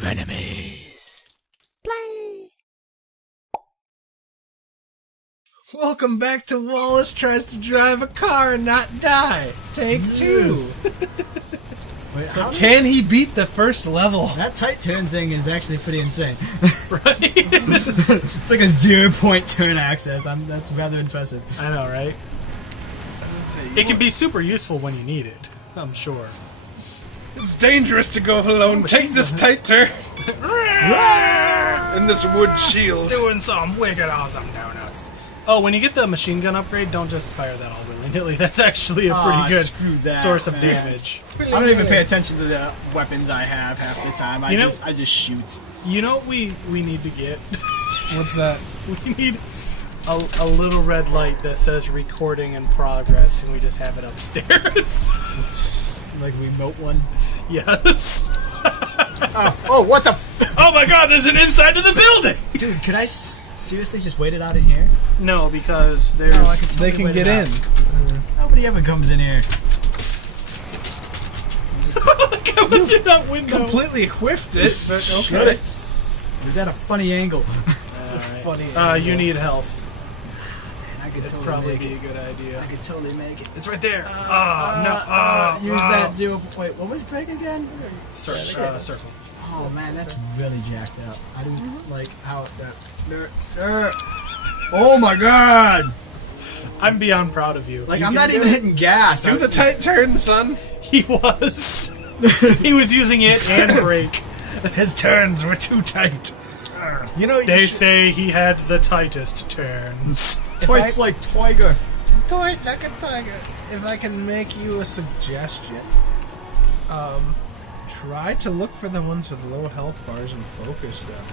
Frenemies. Play. Welcome back to Wallace Tries to Drive a Car and Not Die. Take 2. Wait, So can he beat the first level? that tight turn thing is actually pretty insane. Right? It's like a 0-point turn access. That's rather impressive. I know, right? It can be super useful when you need it, I'm sure. It's dangerous to go alone. Take this tight turn. In this wood shield. Doing some wicked awesome donuts. Oh, when you get the machine gun upgrade, don't just fire that all willy-nilly. That's actually a pretty screw good that, source of man. damage. I don't even pay attention to the weapons I have half the time. I just shoot. You know what we need to get? What's that? We need a little red light that says recording in progress, and we just have it upstairs. Like remote one. Yes. Oh, what the? Oh my god, there's an inside of the building! Dude, could I seriously just wait it out in here? No, because there's... No, I could totally They can wait get it in. out. Nobody ever comes in here. Come into that window. Completely whiffed it, but Shut okay. it. Was that a funny angle? Funny. You need health. I could It'd totally probably make be a it. good idea. I could totally make it. It's right there. Use that 0. Wait, what was break again? Circle. Oh man, that's really jacked up. I do like how that. Oh my god! I'm beyond proud of you. Like You I'm can not do even it. hitting gas. Do the tight turn, son. He was. He was using it and brake. His turns were too tight. You know, They say he had the tightest turns. Twice like Tiger. Toy like a tiger. If I can make you a suggestion, try to look for the ones with low health bars and focus them.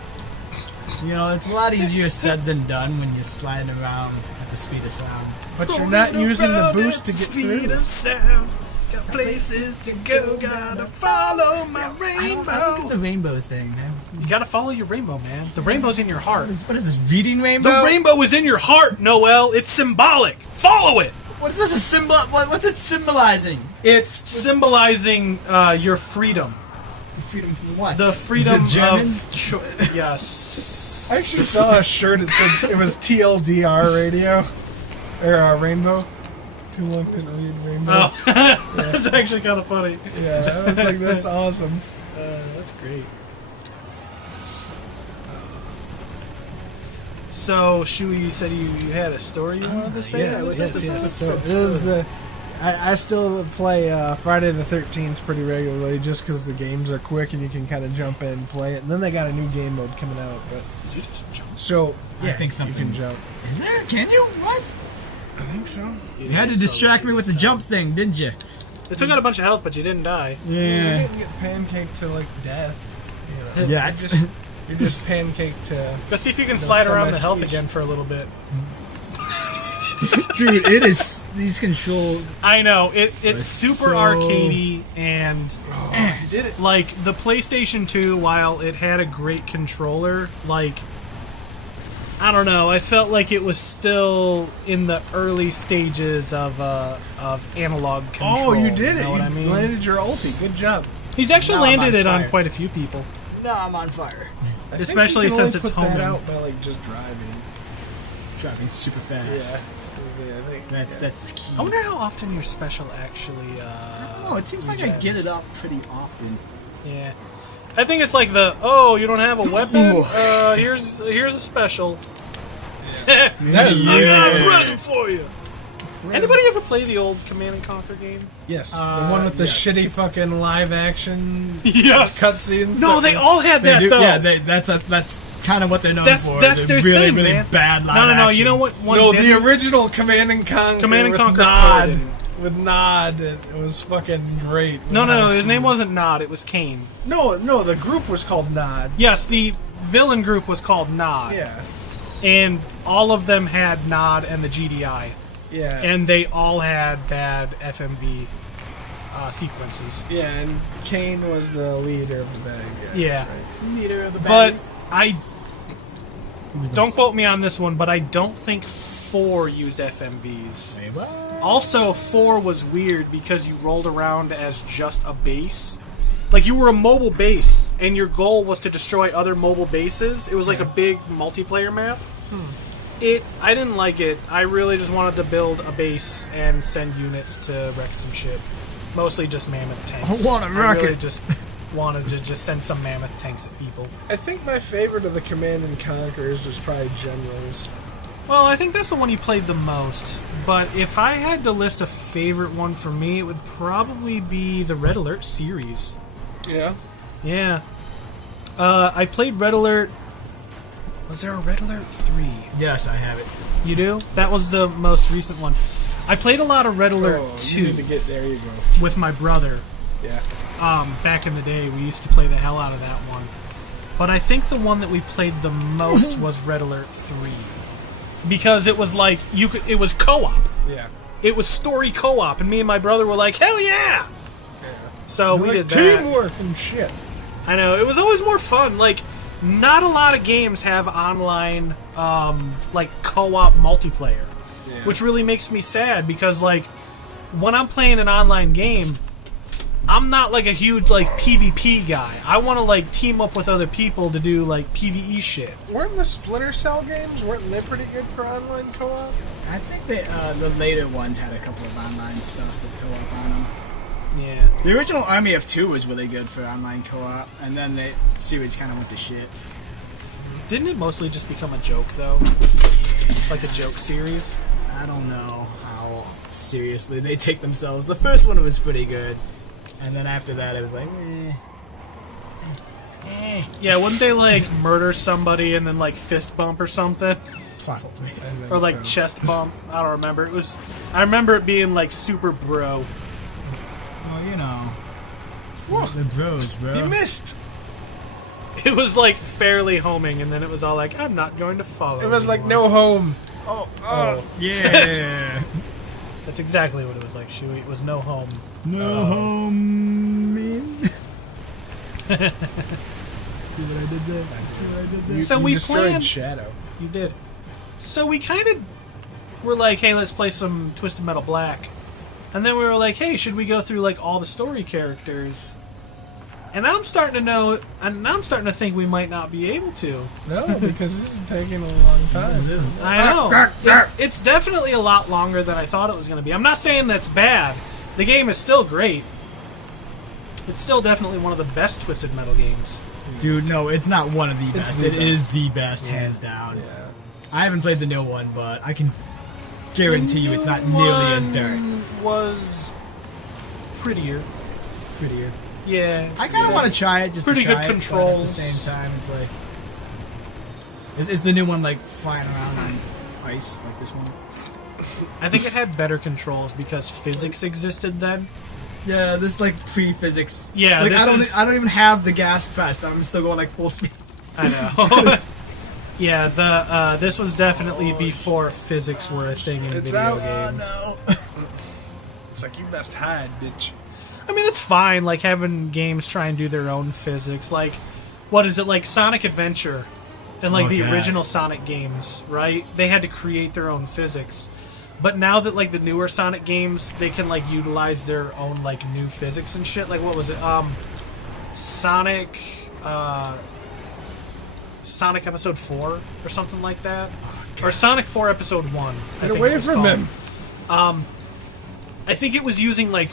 You know, it's a lot easier said than done when you're sliding around at the speed of sound. But you're not using the boost to get Speed through. of sound. Got places to go. Gotta follow my I don't rainbow. get the rainbow thing, man. You gotta follow your rainbow, man. The rainbow's in your heart. What is this, reading rainbow? The rainbow is in your heart, Noel. It's symbolic. Follow it. What is this a symbol? What's it symbolizing? It's symbolizing your freedom. Freedom from what? The freedom Is it Germans? of yes. I actually saw a shirt that said it was TLDR radio or rainbow. Too long couldn't read rainbow. Oh, that's actually kind of funny. Yeah, I was like, that's awesome. That's great. So, Shui, you said you had a story you wanted to say? Yes. So this is the. I still play Friday the 13th pretty regularly just because the games are quick and you can kind of jump in and play it. And then they got a new game mode coming out. But Did you just jump? so I think you something- can jump. Is there? Can you? What? I think so. You had to distract me with the jump thing, didn't you? It took out a bunch of health, but you didn't die. You didn't get pancaked to like death. You know, Yeah, you're just pancaked to. Go see if you can No, slide around the health semi-speech. again for a little bit. dude, it is these controls. I know it's It's super so- arcadey and You did it. like the PlayStation 2. While it had a great controller, like I don't know, I felt like it was still in the early stages of analog control. Oh, you did You it! know what I You mean? landed your ulti. Good job. He's actually Now I'm landed on it on fire. quite a few people. No, I'm on fire. I think Especially you can only since it's put that homing. out by like just driving. Driving super fast. Yeah. I think That's the key. I wonder how often your special actually. Oh, it seems like I get it up pretty often. Yeah, I think it's like the you don't have a weapon. Here's a special. That is I got a really- present for you. Anybody ever play the old Command and Conquer game? Yes, the one with the yes. shitty fucking live action Yes. cutscenes. No, they all had They that do, though. yeah, that's kind of what they're known for. That's They're their really, thing, really man. bad live No. action. You know what? One No, did- the original Command and Conquer. Command and with Conquer Nod. Forbidden. With Nod, it was fucking great. No. His name wasn't Nod. It was Kane. No, the group was called Nod. Yes, the villain group was called Nod. Yeah, And all of them had Nod and the GDI. yeah, And they all had bad FMV sequences. yeah. And Kane was the leader of the bad guys. Yeah. right? Leader of the But baddies. I don't quote me on this one, but I don't think 4 used FMVs. Wait, what? Also, 4 was weird because you rolled around as just a base. Like, you were a mobile base. and your goal was to destroy other mobile bases. It was like a big multiplayer map. I didn't like it. I really just wanted to build a base and send units to wreck some shit. Mostly just mammoth tanks. I wanna wreck really it. just wanted to just send some mammoth tanks at people. I think my favorite of the Command and Conquerors was probably Generals. Well, I think that's the one you played the most. But if I had to list a favorite one for me, it would probably be the Red Alert series. Yeah. Yeah. I played Red Alert. Was there a Red Alert 3? Yes, I have it. You do? That was the most recent one. I played a lot of Red Alert 2 You need to get there. You go. with my brother. Yeah. Back in the day, we used to play the hell out of that one. But I think the one that we played the most was Red Alert 3. Because it was like, it was co-op. Yeah. It was story co-op, and me and my brother were like, hell yeah! So we did that. Teamwork and shit. I know, it was always more fun. Like, not a lot of games have online, like, co-op multiplayer. Yeah. Which really makes me sad, because, like, when I'm playing an online game, I'm not, like, a huge, like, PvP guy. I want to, like, team up with other people to do, like, PvE shit. Weren't the Splinter Cell games, weren't they pretty good for online co-op? I think the later ones had a couple of online stuff with co-op on them. Yeah. The original Army of Two was really good for online co-op, and then the series kind of went to shit. Didn't it mostly just become a joke, though? Like a joke series? I don't know how seriously they take themselves. The first one was pretty good, and then after that it was like, Yeah, wouldn't they, like, murder somebody and then, like, fist bump or something? probably. Or, like, chest bump? I don't remember. I remember it being, like, super bro. Well, you know, the bros, bro. You missed. It was, like, fairly homing, and then it was all like, I'm not going to follow It was like anymore. no home. Oh. Yeah. That's exactly what it was like, Shuey. It was no home. No home. Mean. See what I did there? See what I did there? So you we destroyed planned... Shadow. You did. So we kind of were like, hey, let's play some Twisted Metal Black. And then we were like, hey, should we go through, like, all the story characters? And I'm starting to think we might not be able to. No, because this is taking a long time. I know. It's definitely a lot longer than I thought it was going to be. I'm not saying that's bad. The game is still great. It's still definitely one of the best Twisted Metal games. Dude, no, it's not one of the best. the It best. is the best, hands down. Yeah. I haven't played the new one, but I can guarantee you it's not nearly as dark. Was prettier. Prettier. Yeah. I kind of want to try it, just Pretty to try good it, but controls. at the same time, it's like, is the new one like flying around on ice like this one? I think it had better controls because physics existed then. Yeah, this like pre-physics. Yeah, like this I don't even have the gas pressed. I'm still going like full speed. I know. Yeah, this was definitely before physics were a thing in It's video out. games. Oh, no. It's like you best hide, bitch. I mean, it's fine, like, having games try and do their own physics. Like, what is it, like Sonic Adventure and, like, Oh, the God. original Sonic games, right? They had to create their own physics. But now that, like, the newer Sonic games, they can, like, utilize their own, like, new physics and shit. Like, what was it? Sonic Episode 4 or something like that? Or Sonic 4 Episode 1. I Get think it away was from called. him. I think it was using, like,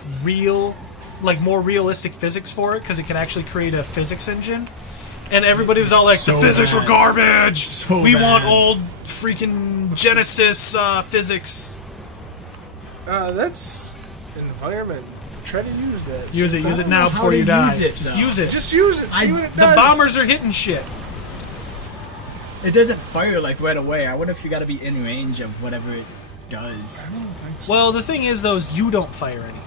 more realistic physics for it, because it could actually create a physics engine. And everybody was all like, So the physics bad. were garbage! So we want bad. old freaking Genesis physics. That's environment. Try to use that. Use it I don't now know how before to you die. use it, Just though. use it. Just use it. See what it the does. bombers are hitting shit. It doesn't fire like right away. I wonder if you got to be in range of whatever it does. Well, the thing is, you don't fire anything.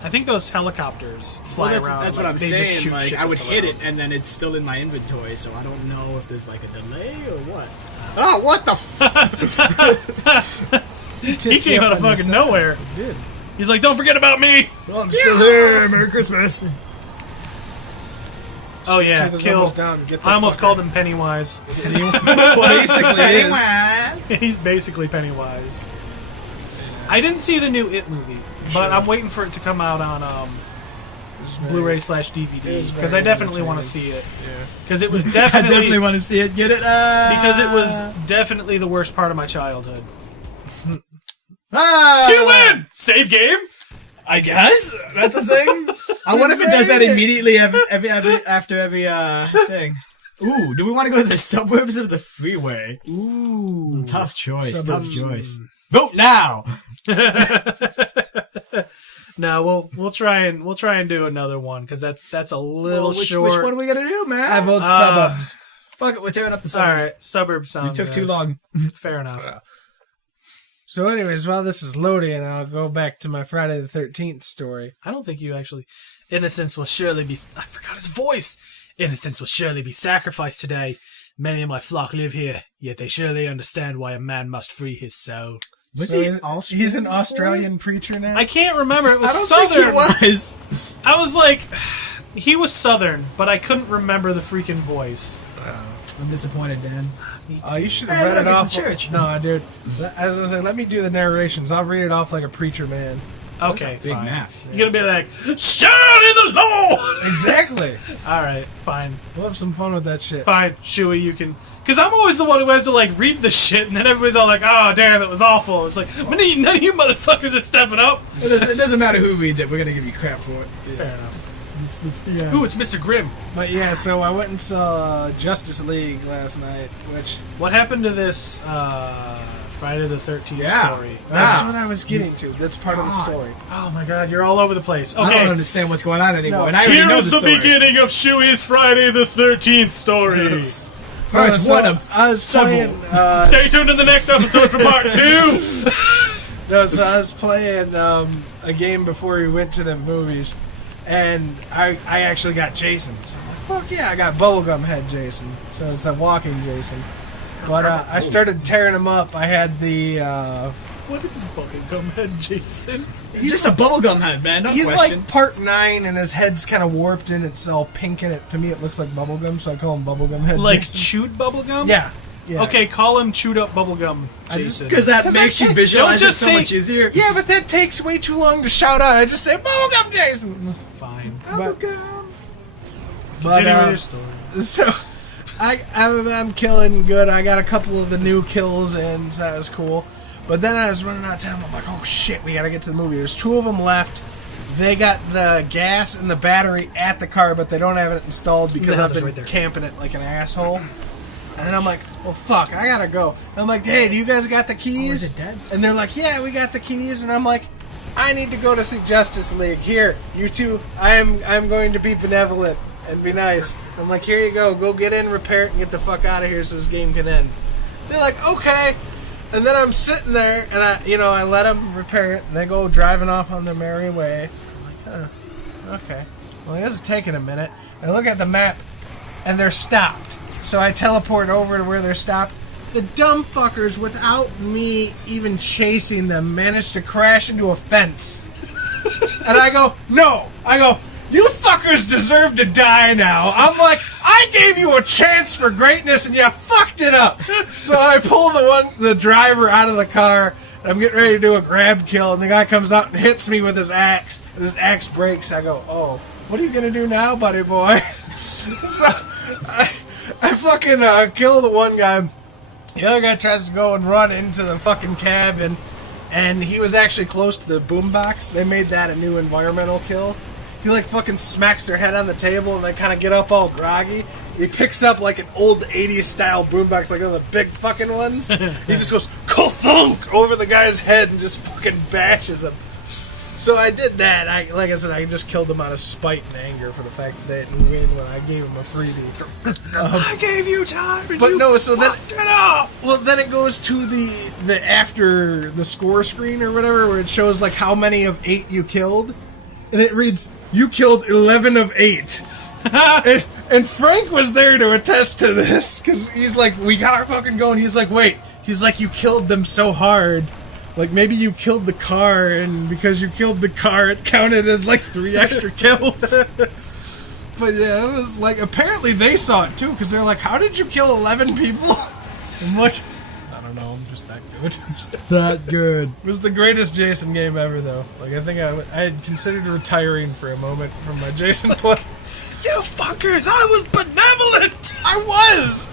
I think those helicopters fly Well, around. that's what like, I'm they just saying. shoot Like, shit I would that's hit it, around. and then it's still in my inventory, so I don't know if there's like a delay or what. Oh, what the? He came out of fucking nowhere. He did. He's like, don't forget about me! Well, I'm still here. Merry Christmas. Oh yeah, Tooth is kill. almost down. Get the I almost fucker. called him Pennywise. Basically is. He's basically Pennywise. I didn't see the new It movie, but I'm waiting for it to come out on Blu-ray/DVD because I definitely want to see it. Yeah. Because it was I definitely definitely want to see it. Get it? because it was definitely the worst part of my childhood. Ah! You win! Save game? I guess that's a thing. I wonder if it does that immediately after every thing. Ooh, do we want to go to the suburbs or the freeway? Ooh. Tough choice. Suburbs. Tough choice. Vote now. No, we'll try and do another one because that's a little short. Which one are we gonna do, man? I vote suburbs. Fuck it, we're tearing up the All suburbs. right, suburbs sound We took good. too long. Fair enough. So anyways, while this is loading, I'll go back to my Friday the 13th story. I don't think you actually. Innocence will surely be. I forgot his voice. Innocence will surely be sacrificed today. Many of my flock live here, yet they surely understand why a man must free his soul. Was So he he's- Austrian? He's an Australian preacher now? I can't remember. It was I don't Southern. think he was. I was like, he was Southern, but I couldn't remember the freaking voice. I'm disappointed, Dan. Me Oh, too. you should Hey, have read look, it off. it's a church. No, dude. As I was saying, let me do the narrations. I'll read it off like a preacher man. Okay, Big fine. map. You're gonna be like, surely the Lord! Exactly. All right, fine. We'll have some fun with that shit. Fine, Shuey, you can... Because I'm always the one who has to, like, read the shit, and then everybody's all like, oh, damn, that was awful. It's like, none of you motherfuckers are stepping up. It doesn't matter who reads it. We're gonna give you crap for it. Fair enough. It's the, Ooh, it's Mr. Grimm. But yeah, so I went and saw Justice League last night, which What happened to this Friday the 13th Yeah. story? that's Ah. what I was getting to. That's part of the story. Oh, my God, you're all over the place. I don't Okay, understand what's going on anymore. No, and I already here know is the story. beginning of Shuey's Friday the 13th story. Yes. Part So one of I was several. playing. Stay tuned to the next episode for part 2. No, so I was playing a game before we went to the movies, and I actually got Jason. So I'm like, fuck yeah, I got Bubblegum Head Jason. So it's a walking Jason. But I started tearing him up. I had the... What is Bubblegum Head Jason? Just a bubblegum head, man. No he's question. like part 9, and his head's kind of warped, and it's all pink, and to me it looks like bubblegum, so I call him Bubblegum Head Like Jason. chewed bubblegum? Yeah. Yeah. Okay, call him chewed up bubblegum Jason. Because that 'Cause I makes you can't- visualize don't it just so say- much easier. Yeah, but that takes way too long to shout out. I just say Bubblegum Jason. Fine. Bubblegum. But, Continue with your story. So, I'm killing good. I got a couple of the new kills, and so that was cool. But then I was running out of time. I'm like, oh shit, we gotta get to the movie. There's 2 of them left. They got the gas and the battery at the car, but they don't have it installed because No, I've that's been right there. camping it like an asshole. And then I'm like, well, fuck, I gotta go. And I'm like, hey, do you guys got the keys? is it dead? And they're like, yeah, we got the keys. And I'm like, I need to go to see Justice League. Here, you two, I'm going to be benevolent and be nice. I'm like, here you go get in, repair it, and get the fuck out of here so this game can end. They're like, okay. And then I'm sitting there, and I let them repair it, and they go driving off on their merry way. I'm like, okay. Well, this is taking a minute. I look at the map, and they're stopped. So I teleport over to where they're stopped. The dumb fuckers, without me even chasing them, managed to crash into a fence. And I go, no! I go, you fuckers deserve to die now. I'm like, I gave you a chance for greatness and you fucked it up. So I pull the driver out of the car, and I'm getting ready to do a grab kill, and the guy comes out and hits me with his axe, and his axe breaks. I go, oh, what are you gonna do now, buddy boy? So I fucking kill the one guy. The other guy tries to go and run into the fucking cabin, and he was actually close to the boombox. They made that a new environmental kill. He like fucking smacks their head on the table, and they kind of get up all groggy. He picks up like an old 80s style boombox, like one of the big fucking ones. He just goes ka-thunk over the guy's head and just fucking bashes him. So I did that. Like I said, I just killed them out of spite and anger for the fact that they didn't win when I gave them a freebie. I gave you time, and But you no, so then fucked it up. well, then it goes to the after the score screen or whatever, where it shows like how many of 8 you killed, and it reads you killed 11 of 8. and Frank was there to attest to this because he's like, we got our fucking going. He's like, wait, he's like, you killed them so hard. Like, maybe you killed the car, and because you killed the car, it counted as, like, 3 extra kills. But, yeah, it was, like, apparently they saw it, too, because they're like, how did you kill 11 people? I'm like, I don't don't know. I'm just that good. That good. It was the greatest Jason game ever, though. Like, I think I had considered retiring for a moment from my Jason play. You fuckers! I was benevolent. I was.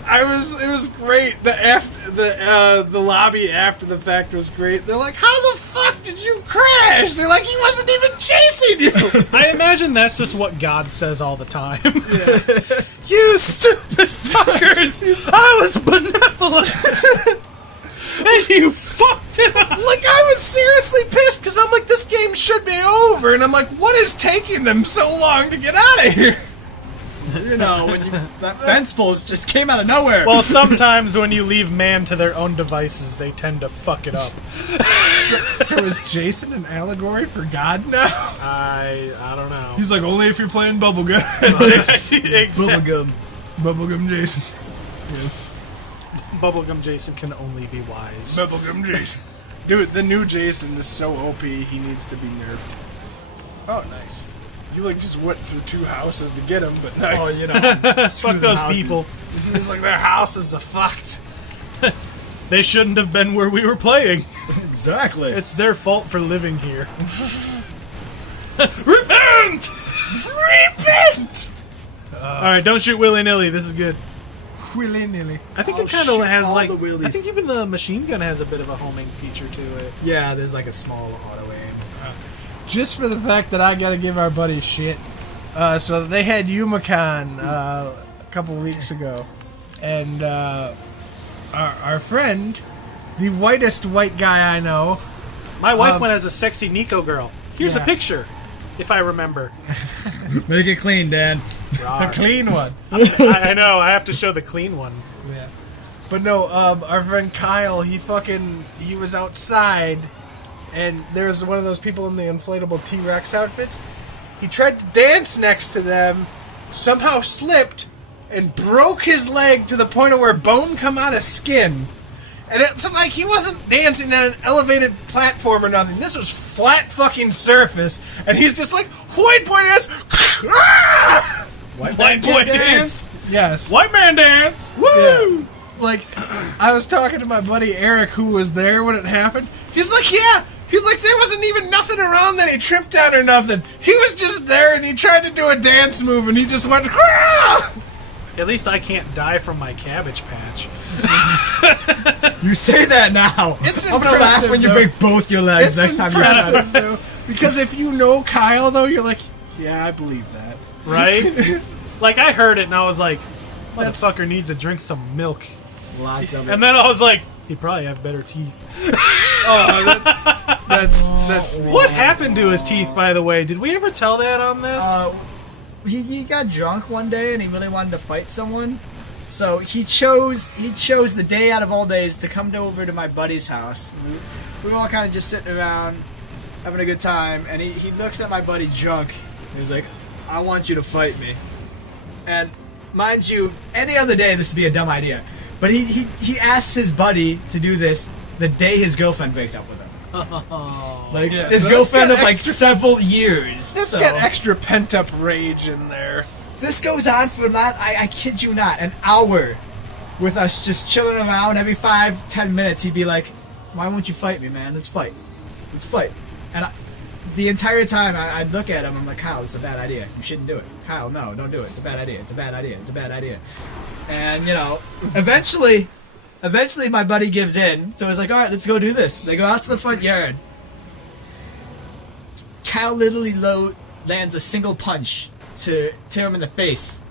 It was great. The lobby after the fact was great. They're like, "How the fuck did you crash?" They're like, "He wasn't even chasing you." I imagine that's just what God says all the time. You stupid fuckers! I was benevolent! And you fucked it up! Like, I was seriously pissed because I'm like, this game should be over. And I'm like, what is taking them so long to get out of here? You know, when that fence post just came out of nowhere. Well, sometimes when you leave man to their own devices, they tend to fuck it up. So is Jason an allegory for God now? I don't know. He's like, only if you're playing Bubblegum. Exactly. Bubblegum Jason. Bubblegum Jason can only be wise. Bubblegum Jason. Dude, the new Jason is so OP, he needs to be nerfed. Oh, nice. You like just went through 2 houses to get him, but nice. Oh, you know. Fuck those people. He's like, their houses are fucked. They shouldn't have been where we were playing. Exactly. It's their fault for living here. Repent! Repent! Alright, don't shoot willy-nilly. This is good. Willy-nilly. I think it kind of has all like... the wheelies. I think even the machine gun has a bit of a homing feature to it. Yeah, there's like a small auto aim. Just for the fact that I gotta give our buddy shit. So they had Yumacon a couple weeks ago. And our friend, the whitest white guy I know... My wife went as a sexy Nico girl. Here's a Yeah. picture, if I remember. Make it clean, Dan. The clean one. I know, I have to show the clean one. Yeah. But no, our friend Kyle, he was outside, and there was one of those people in the inflatable T-Rex outfits. He tried to dance next to them, somehow slipped, and broke his leg to the point of where bone come out of skin. And it's like he wasn't dancing on an elevated platform or nothing. This was flat fucking surface, and he's just like, white boy dance! Ah! White boy dance! Yes. White man dance! Woo! Yeah. Like, I was talking to my buddy Eric, who was there when it happened. He's like, yeah. He's like, there wasn't even nothing around that he tripped on or nothing. He was just there, and he tried to do a dance move, and he just went, ah! At least I can't die from my cabbage patch. You say that now. It's I'm gonna laugh impressive, when you though. break both your legs It's next time you're at impressive, though. Because if you know Kyle, though, you're like, yeah, I believe that. Right? Like, I heard it, and I was like, That's- motherfucker needs to drink some milk. Lots of it. And then I was like, he'd probably have better teeth. That's What happened to his teeth, by the way? Did we ever tell that on this? He got drunk one day and he really wanted to fight someone. So he chose the day out of all days to come over to my buddy's house. We were all kind of just sitting around having a good time, and he looks at my buddy drunk and he's like, I want you to fight me. And mind you, any other day this would be a dumb idea. But he asks his buddy to do this the day his girlfriend breaks up with him. Like, Yeah, his so girlfriend it's of got like extra- several years. It's so. got extra pent-up rage in there. This goes on for not, I kid you not, an hour with us just chilling around. Every 5-10 minutes he'd be like, why won't you fight me, man? Let's fight. Let's fight. And the entire time I'd look at him, I'm like, Kyle, this is a bad idea. You shouldn't do it. Kyle, no, don't do it. It's a bad idea. It's a bad idea. It's a bad idea. And, you know, eventually my buddy gives in. So he's like, all right, let's go do this. They go out to the front yard. Kyle literally lands a single punch to tear him in the face.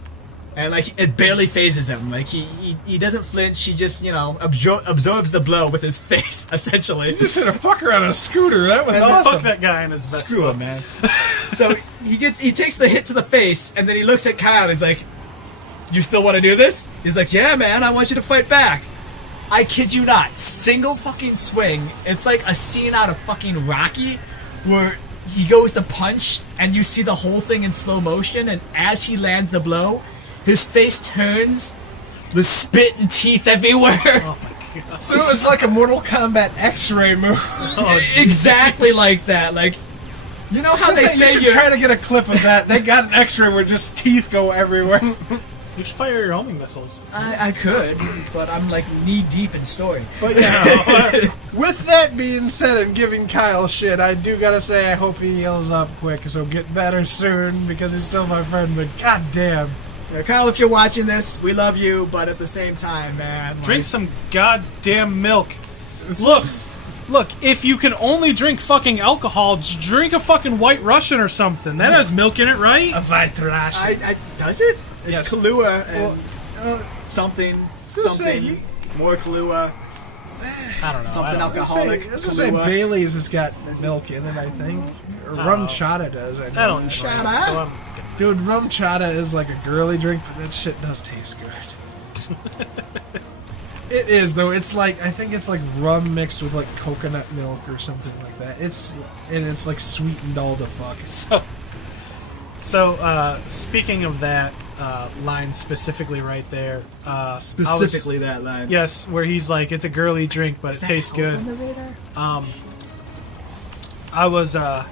And, like, it barely phases him. Like, he doesn't flinch. He just, you know, absorbs the blow with his face, essentially. You just hit a fucker on a scooter. That was Fuck awesome. that guy in his best Screw him, man. So he takes the hit to the face, and then he looks at Kyle and he's like, you still want to do this? He's like, yeah, man, I want you to fight back. I kid you not. Single fucking swing. It's like a scene out of fucking Rocky where he goes to punch and you see the whole thing in slow motion, and as he lands the blow, his face turns, the spit and teeth everywhere. Oh my god. So it was like a Mortal Kombat X-ray move. Exactly like that. Like, you know how they You say should you're... try to get a clip of that. They got an X-ray where just teeth go everywhere. You should fire your homing missiles. I could, but I'm like knee deep in story. But yeah, with that being said and giving Kyle shit, I do gotta say I hope he heals up quick so get better soon because he's still my friend, but goddamn. Kyle, if you're watching this, we love you, but at the same time, man. Drink some goddamn milk. Look, if you can only drink fucking alcohol, just drink a fucking White Russian or something. That has milk in it, right? A White Russian. Does it? It's Yes. Kahlua and something, say, more Kahlua, I don't know. something I was alcoholic. gonna say Kahlua. Bailey's has got milk in it, I think. Or rum chata does. I know. I don't that. drink, Chata? so I'm... Dude, rum chata is like a girly drink, but that shit does taste good. It is though. It's like I think it's like rum mixed with like coconut milk or something like that. It's like sweetened all the fuck. So, speaking of that line specifically right there, Specifically that line. yes, where he's like, it's a girly drink, but it tastes good. On the radar? I was, oh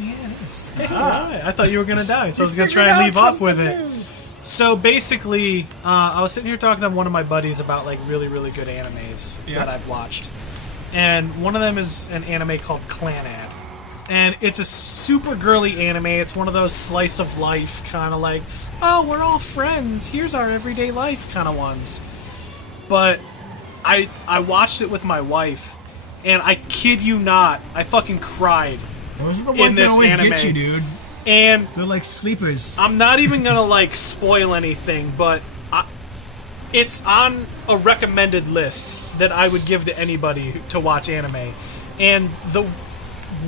yeah, it is. Alright, I thought you were gonna die, so I was gonna try and leave off with it. So basically, I was sitting here talking to one of my buddies about like really, really good animes that I've watched. And one of them is an anime called Clanad. And it's a super girly anime. It's one of those slice of life kind of like, oh, we're all friends. Here's our everyday life kind of ones. But I watched it with my wife, and I kid you not, I fucking cried. Those are the in ones that this always anime. get you, dude. And They're like sleepers. I'm not even gonna like spoil anything, but it's on a recommended list that I would give to anybody to watch anime. And the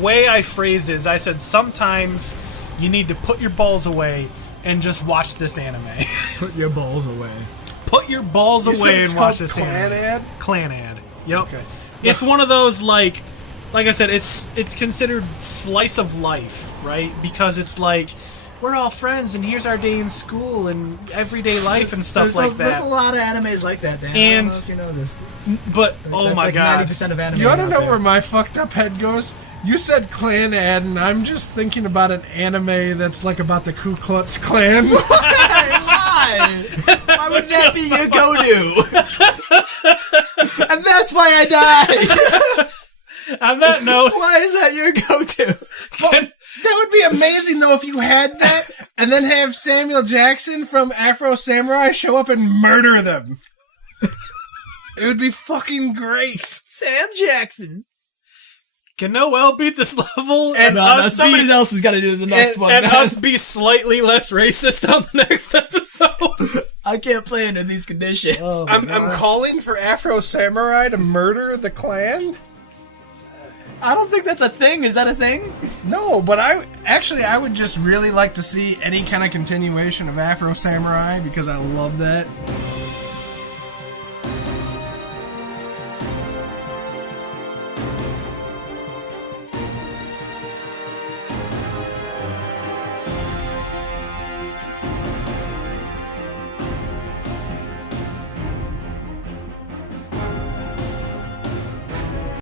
way I phrased it is I said sometimes you need to put your balls away and just watch this anime. Put your balls away. Put your balls You said away it's and watch called this anime. Clanad? Clanad. Yep. Okay. It's one of those like I said, it's considered slice of life, right? Because it's like we're all friends and here's our day in school and everyday life and stuff like There's a that. lot of animes like that, Dan. And- I don't know if you know this. But oh That's my like god. 90% of anime. You want to out know there. where my fucked up head goes? You said Clanad, and I'm just thinking about an anime that's like about the Ku Klux Klan. Why? Why would that be your go-to? And that's why I died. On that note, Why is that your go-to? That would be amazing, though, if you had that, and then have Samuel Jackson from Afro Samurai show up and murder them. It would be fucking great. Sam Jackson. can Noel beat this level and No, us somebody be, else has got to do the next one. and man. us be slightly less racist on the next episode? I can't play under these conditions. Oh. I'm calling for Afro Samurai to murder the Klan? I don't think that's a thing. Is that a thing? No, but I would just really like to see any kind of continuation of Afro Samurai because I love that.